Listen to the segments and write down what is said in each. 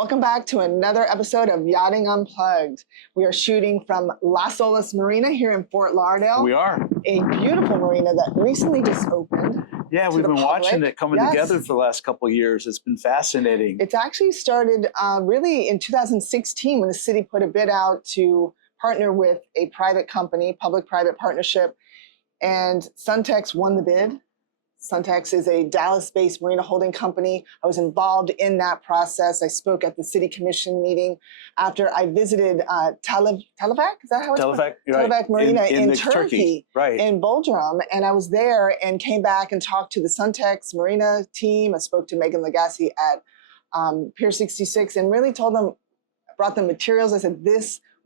Welcome back to another episode of Yachting Unplugged. We are shooting from Las Olas Marina here in Fort Lauderdale. We are. A beautiful marina that recently just opened. Yeah, we've been watching it coming together for the last couple of years. It's been fascinating. It's actually started really in 2016 when the city put a bid out to partner with a private company, public-private partnership, and Suntex won the bid. Suntex is a Dallas-based marina holding company. I was involved in that process. I spoke at the city commission meeting after I visited Televac, is that how it's called? Televac Marina in Turkey, right. In Bodrum. And I was there and came back and talked to the Suntex Marina team. I spoke to Megan Lagasse at Pier 66 and really told them, brought them materials. I said,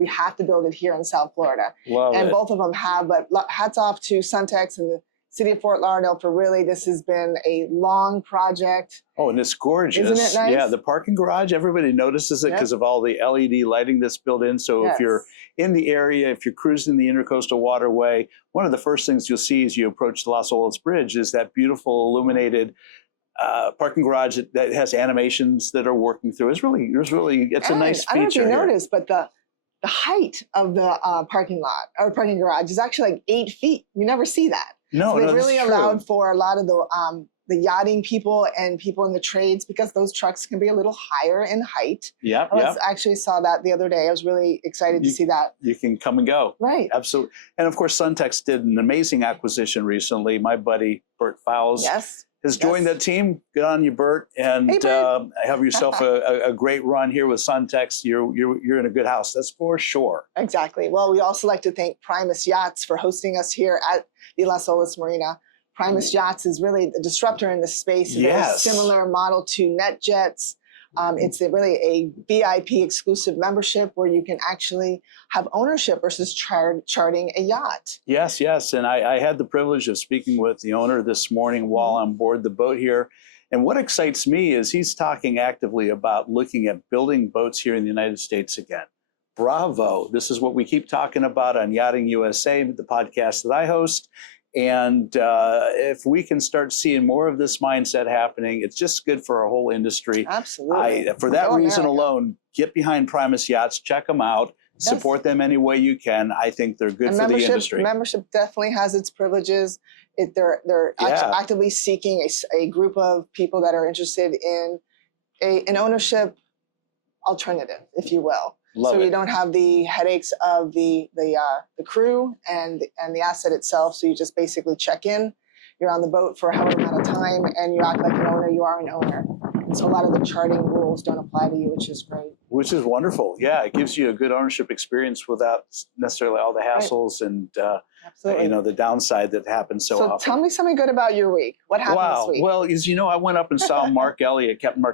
we have to build it here in South Florida. And both of them have, but hats off to Suntex and the City of Fort Lauderdale for really, this has been a long project. Oh, and it's gorgeous. Isn't it nice? Yeah, the parking garage, everybody notices it because of all the LED lighting that's built in. So if you're in the area, if you're cruising the Intercoastal Waterway, one of the first things you'll see as you approach the Las Olas Bridge is that beautiful illuminated parking garage that has animations that are working through. It's a nice feature. I don't know if you noticed, but the height of the parking lot or parking garage is actually like 8 feet. You never see that. No, so they really allowed for a lot of the yachting people and people in the trades because those trucks can be a little higher in height. Yeah, I actually saw that the other day. I was really excited to see that. You can come and go. Right. Absolutely. And of course, Suntex did an amazing acquisition recently. My buddy, Bert Fowles, has joined that team. Good on you, Bert. And have yourself a great run here with Suntex. You're in a good house. That's for sure. Exactly. Well, we also like to thank Primus Yachts for hosting us here at the Las Olas Marina. Primus Yachts is really a disruptor in the space. Very similar model to NetJets. It's really a VIP exclusive membership where you can actually have ownership versus charting a yacht. Yes, yes. And I had the privilege of speaking with the owner this morning while on board the boat here. And what excites me is he's talking actively about looking at building boats here in the United States again. Bravo. This is what we keep talking about on Yachting USA, the podcast that I host. And if we can start seeing more of this mindset happening, it's just good for our whole industry. Absolutely. For that reason alone, get behind Primus Yachts, check them out, support them any way you can. I think they're good for the industry. Membership definitely has its privileges. They're actively seeking a group of people that are interested in an ownership alternative, if you will. So you don't have the headaches of the crew and the asset itself. So you just basically check in. You're on the boat for however amount of time, and you act like an owner. You are an owner. And so a lot of the charting rules don't apply to you, which is great. Which is wonderful. Yeah, it gives you a good ownership experience without necessarily all the hassles and the downside that happens so often. So tell me something good about your week. What happened this week? Well, as you know, I went up and saw Captain Mark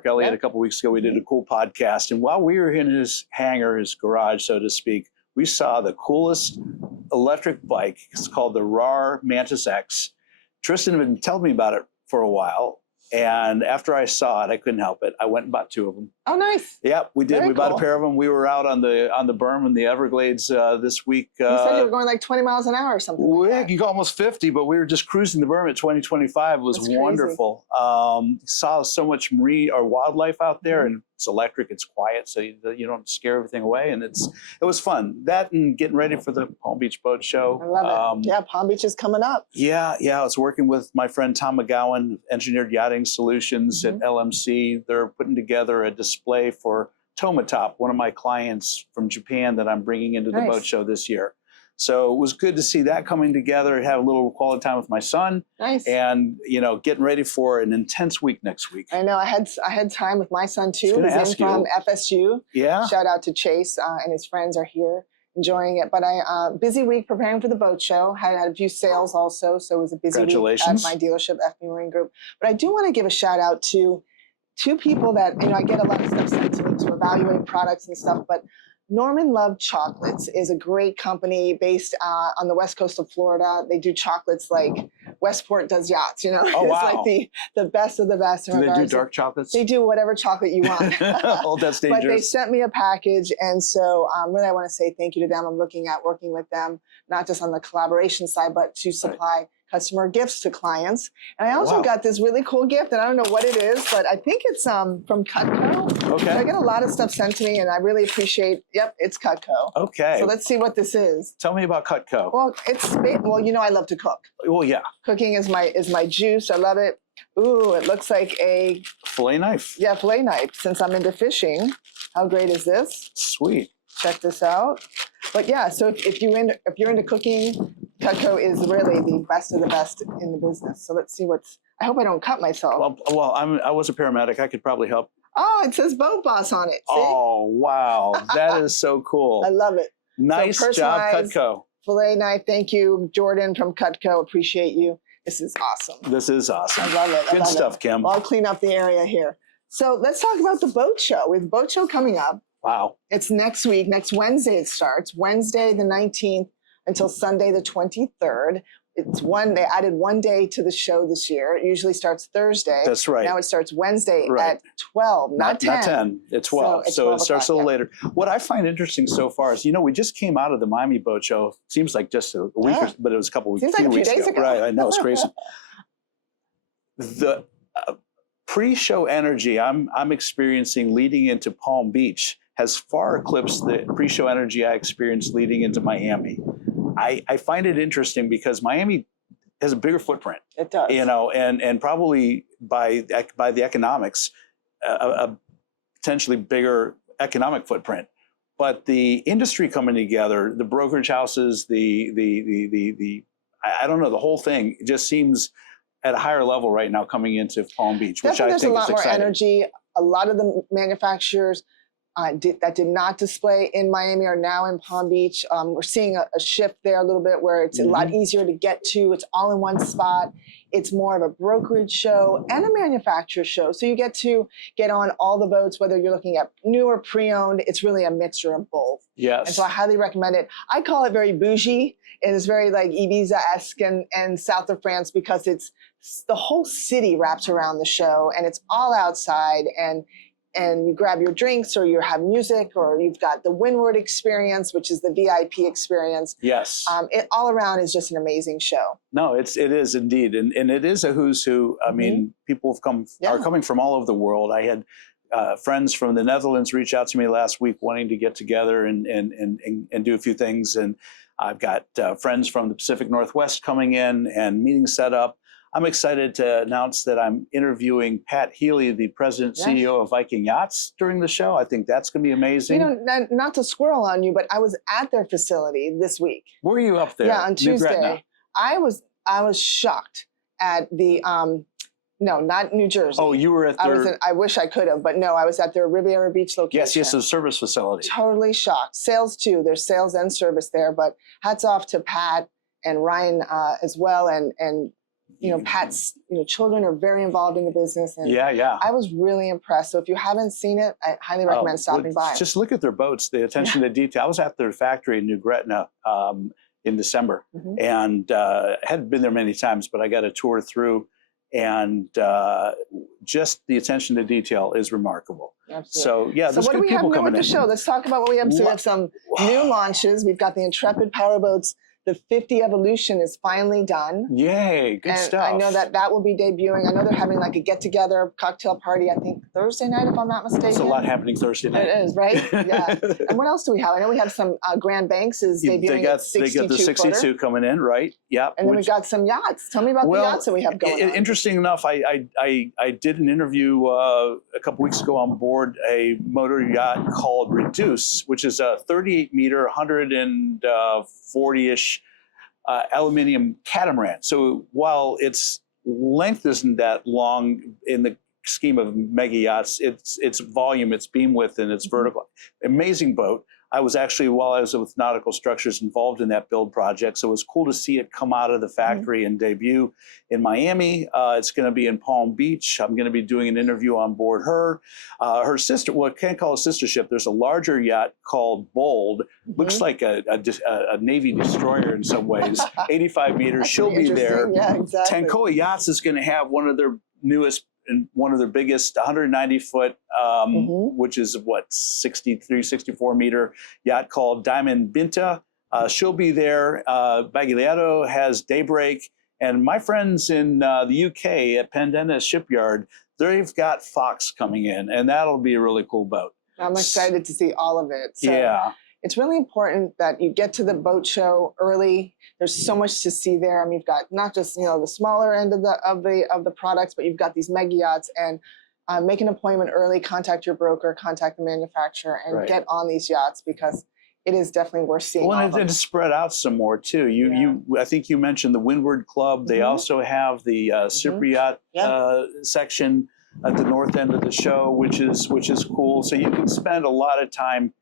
Elliott a couple of weeks ago. We did a cool podcast. And while we were in his hangar, his garage, so to speak, we saw the coolest electric bike. It's called the RAR Mantis X. Tristan had been telling me about it for a while. And after I saw it, I couldn't help it. I went and bought 2 of them. Oh, nice. Yeah, we did. We bought a pair of them. We were out on the berm in the Everglades this week. You said you were going like 20 miles an hour or something like that. You go almost 50, but we were just cruising the berm at 20, 25. It was wonderful. Saw so much wildlife out there, and it's electric. It's quiet, so you don't scare everything away, and it was fun. That and getting ready for the Palm Beach Boat Show. I love it. Yeah, Palm Beach is coming up. Yeah. I was working with my friend Tom McGowan, Engineered Yachting Solutions at LMC. They're putting together a display for Tomatop, one of my clients from Japan that I'm bringing into the boat show this year. So it was good to see that coming together, have a little quality time with my son. Nice. And, getting ready for an intense week next week. I know. I had time with my son, too. He's in from FSU. Yeah. Shout out to Chase and his friends are here enjoying it. But busy week preparing for the boat show. Had a few sales also. So it was a busy week at my dealership, FB Marine Group. But I do want to give a shout out to 2 people that, I get a lot of stuff sent to me to evaluate products and stuff, but Norman Love Chocolates is a great company based on the west coast of Florida. They do chocolates like Westport does yachts, Oh, wow. It's like the best of the best. Do they do dark chocolates? They do whatever chocolate you want. Oh, that's dangerous. But they sent me a package, and so really I want to say thank you to them. I'm looking at working with them, not just on the collaboration side, but to supply customer gifts to clients. And I also Wow. got this really cool gift, and I don't know what it is, but I think it's from Cutco. Okay. So I get a lot of stuff sent to me, and I really appreciate. Yep, it's Cutco. Okay. So let's see what this is. Tell me about Cutco. Well, well, you know, I love to cook. Well, yeah. Cooking is my juice. I love it. Ooh, it looks like a Fillet knife. yeah, fillet knife. Since I'm into fishing, how great is this? Sweet. Check this out. But yeah, so if you're into cooking, Cutco is really the best of the best in the business. So let's see what's. I hope I don't cut myself. Well, I was a paramedic. I could probably help. Oh, it says Boat Boss on it. See? Oh, wow. That is so cool. I love it. Nice So job, personalized Cutco. Fillet knife. Thank you, Jordan from Cutco. Appreciate you. This is awesome. This is awesome. I love it. Good stuff, Kim. Well, I'll clean up the area here. So let's talk about the boat show. We have the boat show coming up. Wow. It's next week. Next Wednesday it starts. Wednesday the 19th until Sunday the 23rd. They added one day to the show this year. It usually starts Thursday. That's right. Now it starts Wednesday Right. at 12, not 10. Not 10. It's 12. it's So 12 it starts a o'clock, little later. What I find interesting so far is, we just came out of the Miami Boat Show. Seems like just a week, Yeah. but it was a couple weeks, Seems like a few weeks days ago. Right, I know, it's crazy. The pre-show energy I'm experiencing leading into Palm Beach has far eclipsed the pre-show energy I experienced leading into Miami. I find it interesting because Miami has a bigger footprint. It does. And probably by the economics, a potentially bigger economic footprint. But the industry coming together, the brokerage houses, I don't know, the whole thing just seems at a higher level right now coming into Palm Beach, which I think is exciting. There's a lot more energy. A lot of the manufacturers that did not display in Miami are now in Palm Beach. We're seeing a shift there a little bit where it's a lot easier to get to. It's all in one spot. It's more of a brokerage show and a manufacturer show. So you get to get on all the boats, whether you're looking at new or pre-owned. It's really a mixture of both. Yes. And so I highly recommend it. I call it very bougie. It is very like Ibiza-esque and south of France because the whole city wraps around the show and it's all outside and you grab your drinks or you have music or you've got the Windward experience, which is the VIP experience. Yes. It all around is just an amazing show. No, it is indeed. And it is a who's who. I mean, people are coming from all over the world. I had friends from the Netherlands reach out to me last week wanting to get together and do a few things. And I've got friends from the Pacific Northwest coming in and meetings set up. I'm excited to announce that I'm interviewing Pat Healy, the president and CEO of Viking Yachts, during the show. I think that's going to be amazing. Not to squirrel on you, but I was at their facility this week. Were you up there? Yeah, on Tuesday. I was shocked at the no, not New Jersey. Oh, you were at their... I wish I could have, but no, I was at their Riviera Beach location. Yes, a service facility. Totally shocked. Sales too. There's sales and service there, but hats off to Pat and Ryan as well, and Pat's children are very involved in the business. And I was really impressed. So if you haven't seen it, I highly recommend stopping by. Just look at their boats, the attention to detail. I was at their factory in New Gretna in December and hadn't been there many times, but I got a tour through and just the attention to detail is remarkable. Absolutely. So there's what do good we have people new coming at the in. show? Let's talk about what we have. So we have some new launches. We've got the Intrepid Powerboats. The 50 Evolution is finally done. Yay, good stuff. I know that will be debuting. I know they're having like a get-together cocktail party, I think Thursday night, if I'm not mistaken. It's a lot happening Thursday night. It is, right? Yeah. And what else do we have? I know we have some Grand Banks is debuting at 62 They got the 62 footer. coming in, right? Yeah. And then we've got some yachts. Tell me about the yachts that we have going on. Interesting enough, I did an interview a couple weeks ago on board a motor yacht called Reduce, which is a 38-meter, 140-ish aluminium catamaran. So while its length isn't that long in the scheme of mega yachts, its volume, its beam width, and its vertical. Amazing boat. I was actually, while I was with Nautical Structures, involved in that build project. So it was cool to see it come out of the factory and debut in Miami. It's going to be in Palm Beach. I'm going to be doing an interview on board her. Her sister, well, I can't call it a sister ship. There's a larger yacht called Bold. Looks like a Navy destroyer in some ways. 85 meters. That's She'll be there. Yeah, exactly. Tankoa Yachts is going to have one of their newest and one of their biggest 190-foot, which is 63, 64-meter yacht called Diamond Binta. She'll be there. Baglietto has Daybreak, And my friends in the UK at Pendennis Shipyard, they've got Fox coming in, and that'll be a really cool boat. I'm excited to see all of it. So yeah. It's really important that you get to the boat show early. There's so much to see there. I mean, you've got not just the smaller end of the products, but you've got these mega yachts. And make an appointment early. Contact your broker. Contact the manufacturer, and get on these yachts because it is definitely worth seeing. Well, and it's spread out some more too. I think you mentioned the Windward Club. They also have the super yacht section at the north end of the show, which is cool. So you can spend a lot of time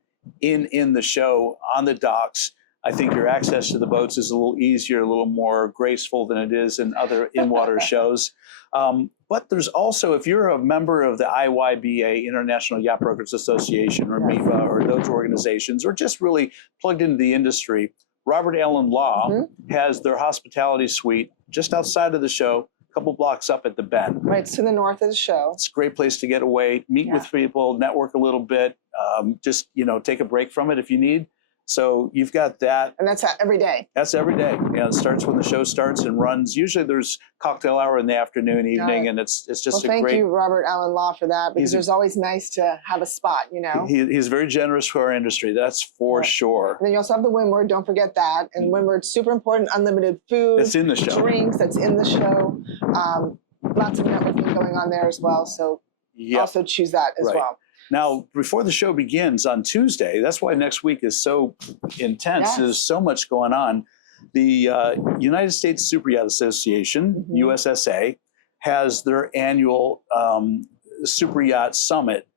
in the show on the docks. I think your access to the boats is a little easier, a little more graceful than it is in other in-water shows. But there's also, if you're a member of the IYBA, International Yacht Brokers Association, or MIVA, or those organizations, or just really plugged into the industry, Robert Allen Law has their hospitality suite just outside of the show, a couple blocks up at the Bend. Right, it's to the north of the show. It's a great place to get away, meet with people, network a little bit, just take a break from it if you need. So you've got that. And that's every day. That's every day. It starts when the show starts and runs. Usually there's cocktail hour in the afternoon, evening, and it's just a great... Thank you, Robert Allen Law, for that, because it's always nice to have a spot, He's very generous for our industry, that's for sure. And then you also have the Windward, don't forget that. And Windward's super important, unlimited food. It's in the show. Drinks, that's in the show. Lots of networking going on there as well, so also choose that as well. Now, before the show begins on Tuesday, that's why next week is so intense. There's so much going on. The United States Super Yacht Association, USSA, has their annual Super Yacht Summit.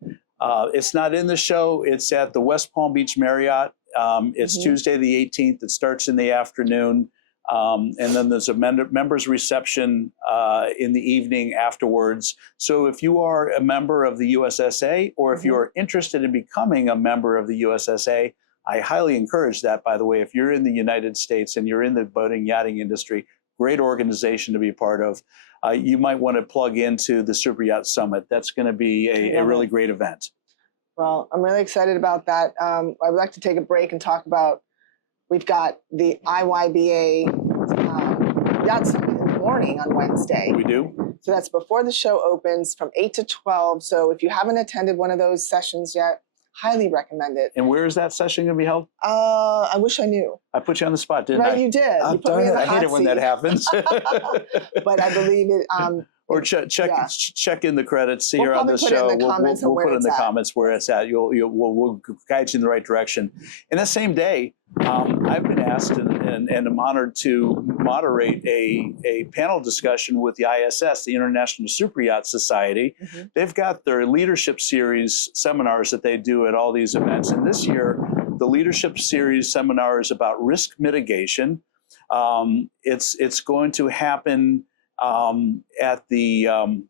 It's not in the show. It's at the West Palm Beach Marriott. It's Tuesday the 18th. It starts in the afternoon. And then there's a members reception in the evening afterwards. So if you are a member of the USSA, or if you're interested in becoming a member of the USSA, I highly encourage that, by the way. If you're in the United States and you're in the boating yachting industry, great organization to be a part of. You might want to plug into the Super Yacht Summit. That's going to be a really great event. Well, I'm really excited about that. I would like to take a break and talk about, we've got the IYBA Yacht Summit in the morning on Wednesday. We do. So that's before the show opens from 8 to 12. So if you haven't attended one of those sessions yet, highly recommend it. And where is that session going to be held? I wish I knew. I put you on the spot, didn't I? Right, you did. You put me in the hot I hate it when that happens. But I believe it. Or check in the credits here on the show. We'll put in the comments where it's at. We'll guide you in the right direction. In the same day, I've been asked and I'm honored to moderate a panel discussion with the ISS, the International Super Yacht Society. They've got their leadership series seminars that they do at all these events. And this year, the leadership series seminar is about risk mitigation. It's going to happen at the, let me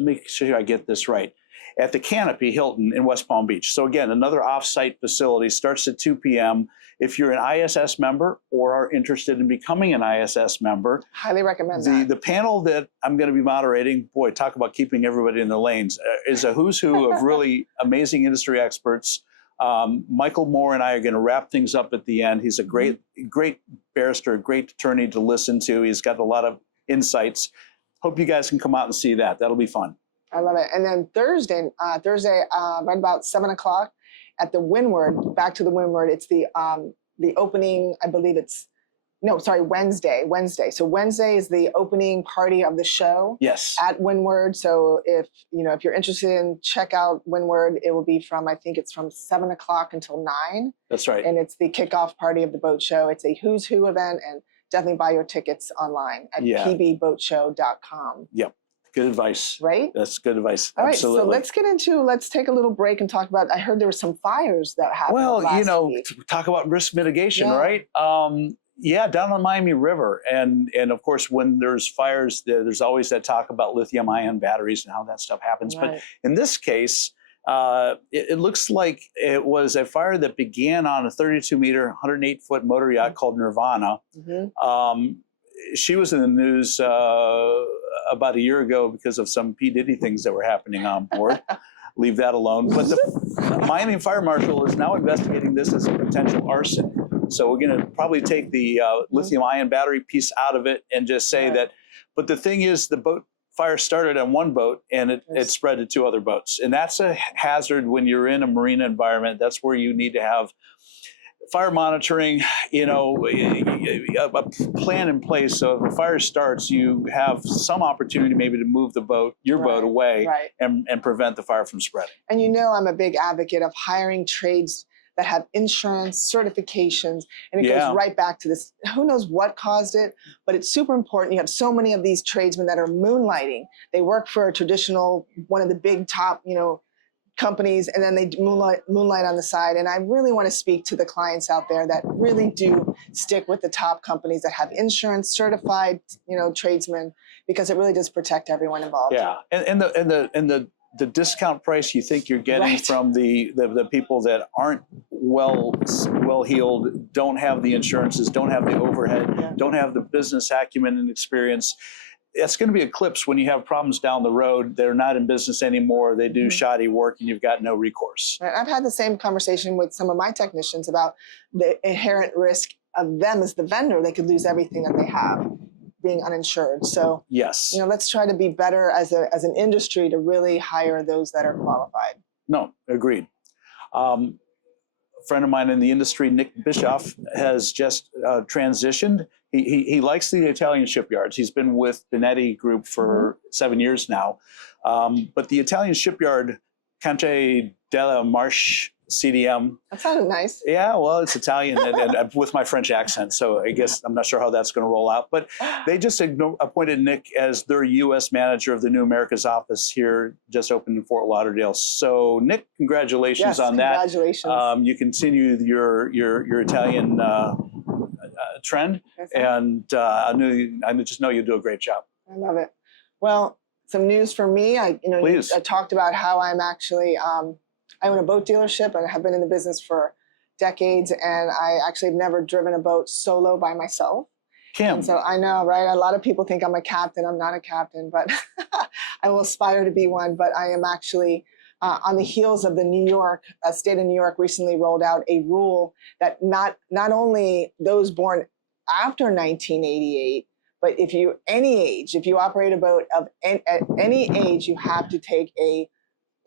make sure I get this right, at the Canopy Hilton in West Palm Beach. So again, another off-site facility, starts at 2 p.m. If you're an ISS member or are interested in becoming an ISS member, highly recommend that. The panel that I'm going to be moderating, boy, talk about keeping everybody in the lanes, is a who's who of really amazing industry experts. Michael Moore and I are going to wrap things up at the end. He's a great barrister, a great attorney to listen to. He's got a lot of insights. Hope you guys can come out and see that. That'll be fun. I love it. And then Thursday, right about 7 o'clock at the Windward, back to the Windward, it's the opening, I believe Wednesday. So Wednesday is the opening party of the show. Yes. At Windward. So if you're interested in, check out Windward. It will be from, I think it's from 7 o'clock until 9. That's right. And it's the kickoff party of the boat show. It's a who's who event, and definitely buy your tickets online at pbboatshow.com. Yep. Good advice. Right? That's good advice. All right, absolutely. so let's take a little break and talk about, I heard there were some fires that happened last week. Talk about risk mitigation, right? Down on Miami River. And of course, when there's fires, there's always that talk about lithium ion batteries and how that stuff happens. Right. But in this case, it looks like it was a fire that began on a 32-meter, 108-foot motor yacht called Nirvana. She was in the news about a year ago because of some P. Diddy things that were happening on board. Leave that alone. But the Miami Fire Marshal is now investigating this as a potential arson. So we're going to probably take the lithium-ion battery piece out of it and just say that. But the thing is, the boat fire started on one boat and it spread to 2 other boats. And that's a hazard when you're in a marina environment. That's where you need to have fire monitoring, you know, a plan in place. So if a fire starts, you have some opportunity maybe to move the boat, your boat away and prevent the fire from spreading. And you know, I'm a big advocate of hiring trades that have insurance, certifications, and it goes right back to this. Who knows what caused it, but it's super important. You have so many of these tradesmen that are moonlighting. They work for a traditional, one of the big top, you know, companies, and then they moonlight on the side. And I really want to speak to the clients out there that really do stick with the top companies that have insurance, certified, you know, tradesmen, because it really does protect everyone involved. Yeah, and the discount price you think you're getting from the people that aren't well heeled, don't have the insurances, don't have the overhead, don't have the business acumen and experience. That's going to be eclipsed when you have problems down the road. They're not in business anymore. They do shoddy work and you've got no recourse. I've had the same conversation with some of my technicians about the inherent risk of them as the vendor. They could lose everything that they have being uninsured. So, you know, let's try to be better as an industry to really hire those that are qualified. No, agreed. A friend of mine in the industry, Nick Bischoff, has just transitioned. He likes the Italian shipyards. He's been with Benetti Group for 7 years now. But the Italian shipyard, Canche della Marche CDM. That sounded nice. Yeah, well, it's Italian and with my French accent, so I guess I'm not sure how that's going to roll out. But they just appointed Nick as their U.S. manager of the New Americas office here, just opened in Fort Lauderdale. So, Nick, congratulations on that. Congratulations. You continue your Italian trend, and I just know you do a great job. I love it. Well, some news for me. I talked about how I'm actually. I own a boat dealership and have been in the business for decades, and I actually have never driven a boat solo by myself. Kim. And so I know, right? A lot of people think I'm a captain. I'm not a captain, but I will aspire to be one. But I am actually on the heels of the state of New York recently rolled out a rule that not only those born after 1988, but if you operate a boat at any age, you have to take a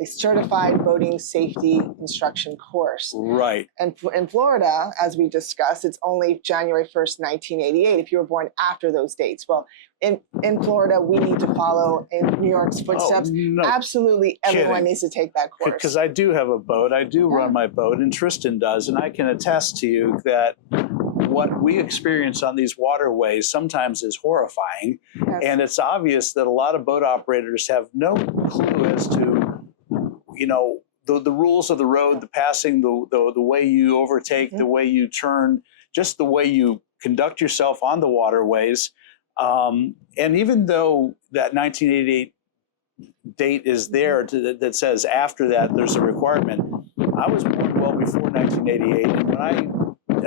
certified boating safety instruction course. Right. And in Florida, as we discussed, it's only January 1st, 1988, if you were born after those dates. Well, in Florida, we need to follow in New York's footsteps. Absolutely everyone needs to take that course. Because I do have a boat. I do run my boat, and Tristan does. And I can attest to you that what we experience on these waterways sometimes is horrifying. And it's obvious that a lot of boat operators have no clue as to, you know, the rules of the road, the passing, the way you overtake, the way you turn, just the way you conduct yourself on the waterways. And even though that 1988 date is there that says after that there's a requirement, I was born well before 1988. And when I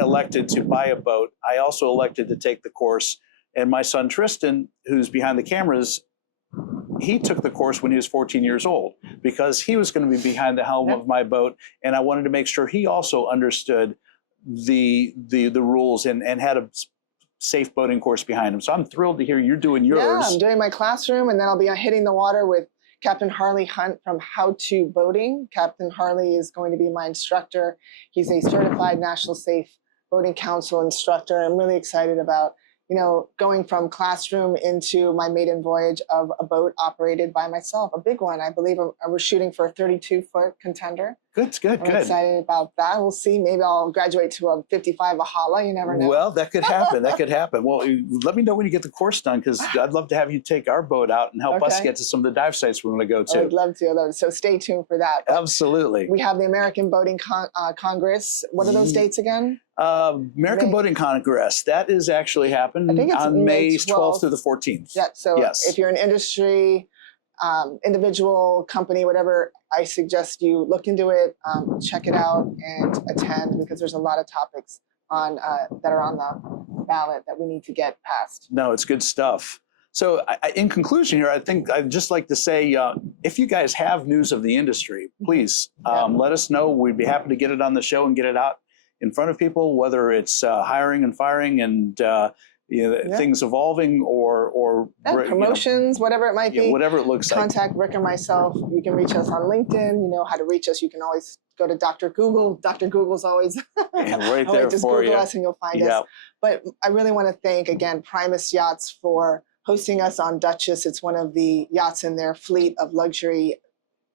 elected to buy a boat, I also elected to take the course. And my son Tristan, who's behind the cameras, he took the course when he was 14 years old because he was going to be behind the helm of my boat, and I wanted to make sure he also understood the rules and had a safe boating course behind him. So I'm thrilled to hear you're doing yours. Yeah, I'm doing my classroom, and then I'll be hitting the water with Captain Harley Hunt from How To Boating. Captain Harley is going to be my instructor. He's a certified National Safe Boating Council instructor. I'm really excited about, you know, going from classroom into my maiden voyage of a boat operated by myself, a big one. I believe we're shooting for a 32-foot contender. Good. I'm excited about that. We'll see. Maybe I'll graduate to a 55 Ahala. You never know. Well, that could happen. That could happen. Well, let me know when you get the course done, because I'd love to have you take our boat out and help us get to some of the dive sites we want to go to. I'd love to. So stay tuned for that. Absolutely. We have the American Boating Congress. What are those dates again? American Boating Congress. That is actually happened on May 12th through the 14th. Yeah. So if you're an industry, individual, company, whatever, I suggest you look into it, check it out, and attend, because there's a lot of topics on that are on the ballot that we need to get passed. No, it's good stuff. So in conclusion here, I think I'd just like to say, if you guys have news of the industry, please let us know. We'd be happy to get it on the show and get it out in front of people, whether it's hiring and firing and things evolving or promotions, whatever it might be. Whatever it looks like. Contact Rick or myself. You can reach us on LinkedIn. You know how to reach us. You can always go to Dr. Google. Dr. Google's always right there just for Google you. us and you'll find us. But I really want to thank, again, Primus Yachts for hosting us on Duchess. It's one of the yachts in their fleet of luxury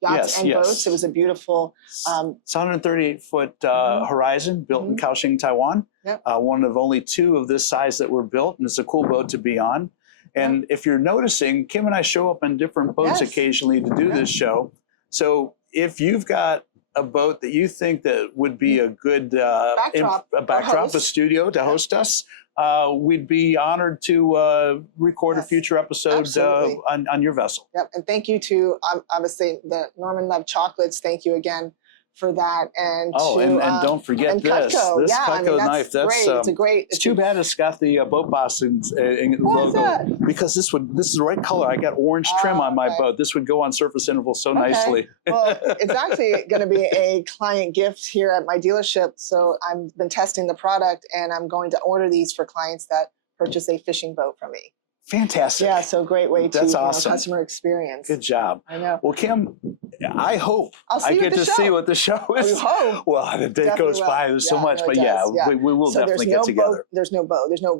yachts and boats. It was a beautiful... it's 138-foot Horizon, built in Kaohsiung, Taiwan. One of only 2 of this size that were built, and it's a cool boat to be on. And if you're noticing, Kim and I show up on different boats occasionally to do this show. So if you've got a boat that you think that would be a good backdrop, a studio to host us, we'd be honored to record a future episode on your vessel. Yep, and thank you to obviously the Norman Love Chocolates. Thank you again for that. And and don't forget this Cutco knife. That's great. It's a great. It's too bad it's got the Boat Boss logo because this is the right color. I got orange trim on my boat. This would go on surface interval so nicely. Well, it's actually going to be a client gift here at my dealership. So I've been testing the product, and I'm going to order these for clients that purchase a fishing boat from me. Fantastic. Yeah, so great way to awesome. Customer experience. Good job. I know. Well, Kim, I hope I get to see what the show is. You hope. Well, the day goes by, there's so much, but we will definitely get together. There's no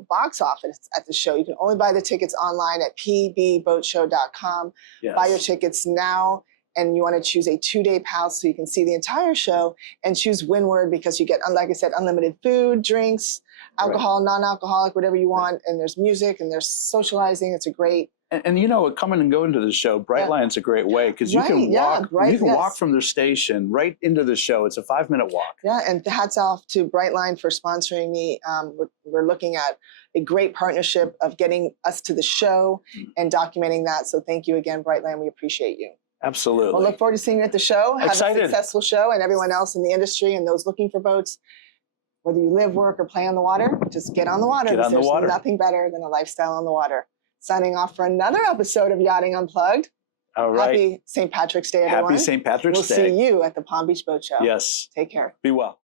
box office at the show. You can only buy the tickets online at pbboatshow.com. Buy your tickets now. And you want to choose a 2-day pass so you can see the entire show, and choose Windward because you get, like I said, unlimited food, drinks, alcohol, non-alcoholic, whatever you want. And there's music and there's socializing. It's a great. And you know, coming and going to the show, Brightline's a great way because you can walk. You can walk from their station right into the show. It's a 5-minute walk. Yeah, and hats off to Brightline for sponsoring me. We're looking at a great partnership of getting us to the show and documenting that. So thank you again, Brightline. We appreciate you. Absolutely. We'll look forward to seeing you at the show. Have Excited. a successful show, and everyone else in the industry and those looking for boats. Whether you live, work, or play on the water, just get on the water. There's nothing better than a lifestyle on the water. Signing off for another episode of Yachting Unplugged. All right. Happy St. Patrick's Day, everyone. Happy St. Patrick's Day. We'll see you at the Palm Beach Boat Show. Yes. Take care. Be well.